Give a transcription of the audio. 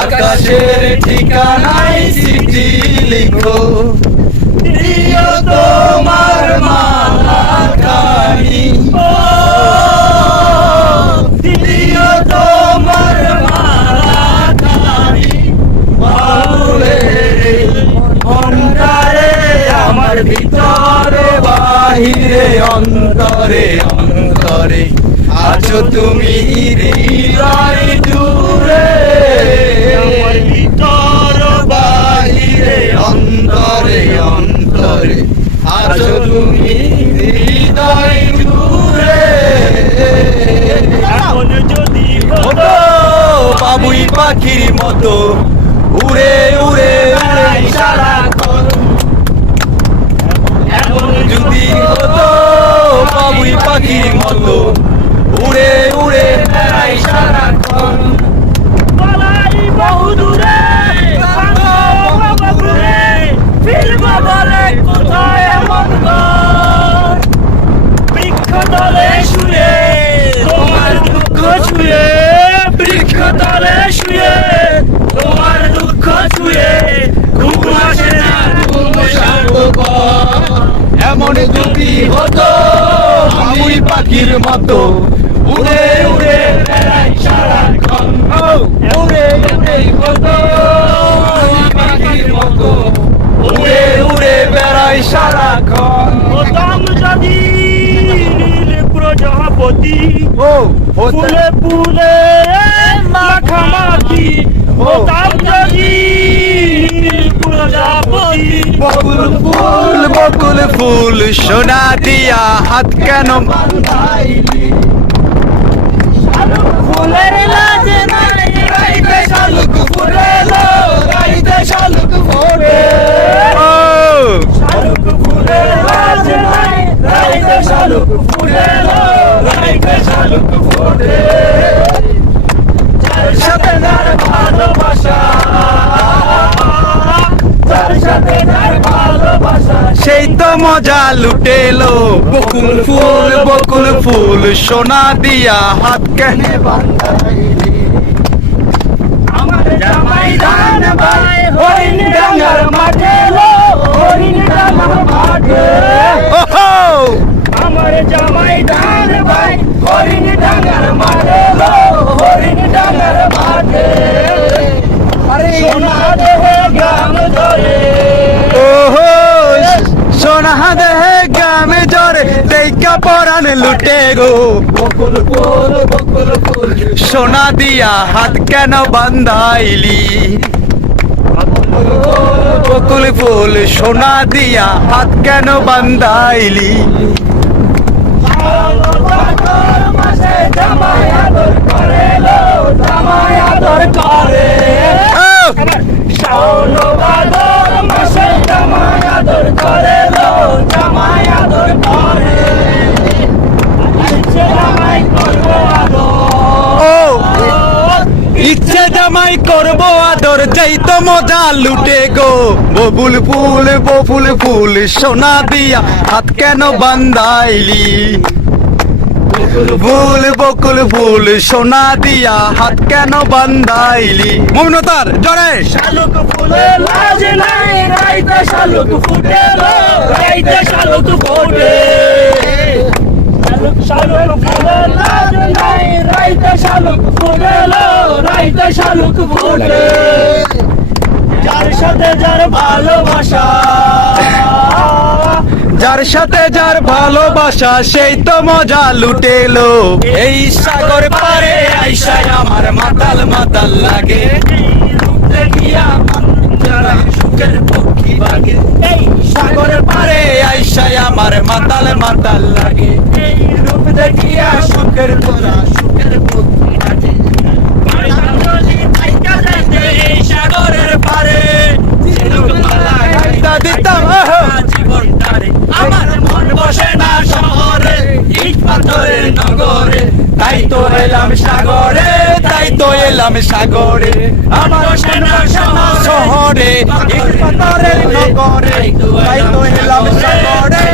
আকাশের ঠিকানায় চিঠি লিখো। প্রিয় তোমার মালা খানি আমার ভিতরে বাহিরে অন্তরে অন্তরে। আছো তুমি হৃদয় জুড়ে আমার ভিতর বাহিরে অন্তরে অন্তরে। আছো তুমি হৃদয় জুড়ে এখন যদি হতো বাবুই পাখির মতো উড়ে উড়ে উড়ে সারাক্ষণ এখন যদি হতো বাবুই পাখির মতো উড়ে উড়ে বেড়াই সারাক্ষণ পালাই বহু দূরে দূরে ফিরব বলে কোথায় এমন ঘর? বৃক্ষ তলে শুয়ে তোমার দুঃখ ছুঁয়ে বৃক্ষ তলে শুয়ে তোমার দুঃখ ছুঁয়ে ঘুম আসে না ঘুম সার্থকর। এমন যদি হতো বাবুই পাখির মতো উড়ে উড়ে বেড়াই সারাক্ষণ ও, উড়ে উড়ে বাবুই পাখির মতো। উড়ে উড়ে বেড়াই সারাক্ষণ হতাম যদি নীল প্রজাপতি ও ফুলে ফুলে মাখামাখি হতাম যদি নীল প্রজাপতি বকুল ফুল বকুল ফুল সোনা দিয়া হাত কেন বাঁধাইলি ফুলের লাজে নাই গাইতে শালুক ফুটেলো গাইতে শালুক ফোটে ও শালুক ফুলের লাজে নাই রাইতে সেই তো মজা লুটেলো। বকুল ফুল বকুল ফুল, সোনা দিয়া হাত কেনে বাঁধাইলি আমার জামাই ধান ভাই হরিণ ডাঙ্গার মাঠে ওহো আমার জামাই ধান ভাই হরিণ ডাঙ্গার মাঠে লো হরিণ ডাঙ্গার মাঠে আরে সোনা দেহে গাম ধরে ওহো সোনা দেহে দেখা পরান লুটে গো। সোনা দিয়া হাত কেন বান্ধাইলি? বকুল ফুল, সোনা দিয়া হাত কেন বান্ধাইলি? জামাই আদর করে লো জামাই আদর করে ও! শাওন ভাদর মাসে জামাই আদর করে লো জামাই আদর করে ইচ্ছে জামাই করব ও আদর ইচ্ছে জামাই করব আদর যেই তো মজা লুটে গো। ববুল ফুল ববুল ফুল, সোনা দিয়া হাত কেন বান্ধাইলি? ফুল বকুল ফুল, সোনা দিয়া হাত কেন বান্ধাইলি? মমনতার জরে শালুক ফুলে লাজ নাই, রাইতে শালুক রাইতে শালুক ফুটে। শালুক শালুক ফুলে লাজ নাই, রাইতে শালুক ফুটে রাইতে শালুক ফুটে যার সাথে যার ভালোবাসা যার সাথে যার ভালোবাসা সেই তো মজা লুটেলো। এই সাগর পারে আইসায় আমার মাতাল মাতাল লাগে। সুখের পক্ষী বাগে এই সাগর পারে আইসায় আমার মাতাল মাতাল লাগে। এই রূপ দেখিয়া সুখের তোরা সুখের পক্ষী ডাকে বাঙালি থাইকা যাইতে এই সাগরের পারে ঝিনুক মালা গাইতা দিতাম, ওহো। জীবনটারে আমার মন বসে না শহরে ইট পাথরের নগরে তাই তো এলাম সাগরে এলাম সাগরে আমার বসে না শহরে নগরে তাই তো এলাম সাগরে।